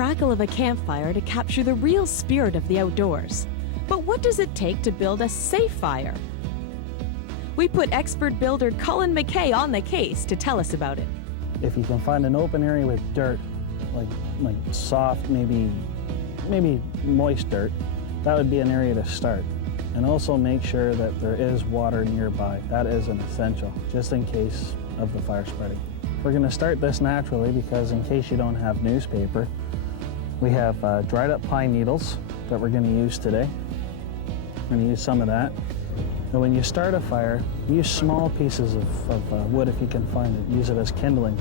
crackle of a campfire to capture the real spirit of the outdoors. But what does it take to build a safe fire? We put expert builder Colin McKay on the case to tell us about it. If you can find an open area with dirt, like soft, maybe moist dirt, that would be an area to start. And also make sure that there is water nearby. That is an essential, just in case of the fire spreading. We're going to start this naturally because in case you don't have newspaper, we have dried up pine needles that we're going to use today. We're going to use some of that. And when you start a fire, use small pieces of wood if you can find it. Use it as kindling.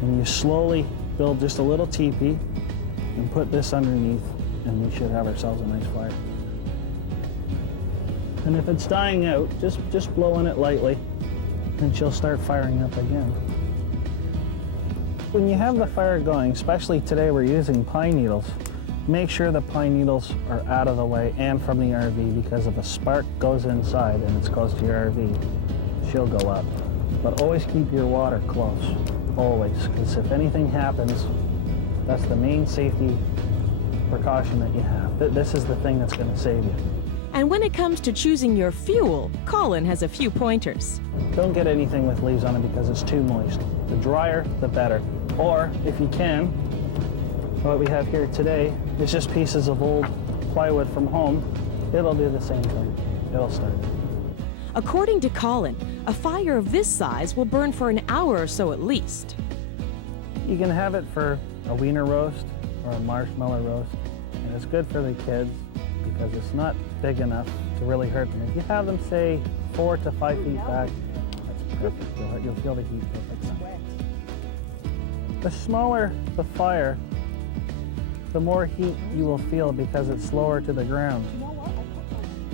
And you slowly build just a little teepee and put this underneath, and we should have ourselves a nice fire. And if it's dying out, just blow on it lightly, and she'll start firing up again. When you have the fire going, especially today we're using pine needles, make sure the pine needles are out of the way and from the RV, because if a spark goes inside and it's close to your RV, she'll go up. But always keep your water close, always, because if anything happens, that's the main safety precaution that you have. This is the thing that's going to save you. And when it comes to choosing your fuel, Colin has a few pointers. Don't get anything with leaves on it because it's too moist. The drier, the better. Or, if you can, what we have here today is just pieces of old plywood from home. It'll do the same thing. It'll start. According to Colin, a fire of this size will burn for an hour or so at least. You can have it for a wiener roast or a marshmallow roast, and it's good for the kids because it's not big enough to really hurt them. If you have them, say, 4 to 5 feet back, that's perfect. You'll feel the heat perfect. The smaller the fire, the more heat you will feel because it's slower to the ground.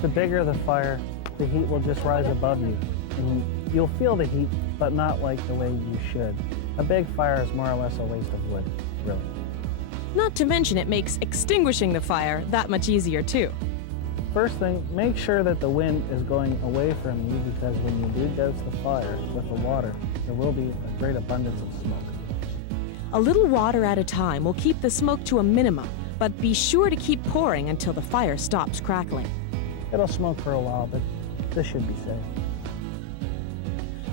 The bigger the fire, the heat will just rise above you. And you'll feel the heat, but not like the way you should. A big fire is more or less a waste of wood, really. Not to mention it makes extinguishing the fire that much easier too. First thing, make sure that the wind is going away from you, because when you do douse the fire with the water, there will be a great abundance of smoke. A little water at a time will keep the smoke to a minimum, but be sure to keep pouring until the fire stops crackling. It'll smoke for a while, but this should be safe.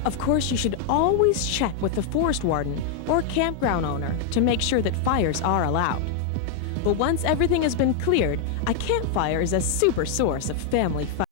Of course, you should always check with the forest warden or campground owner to make sure that fires are allowed. But once everything has been cleared, a campfire is a super source of family fun.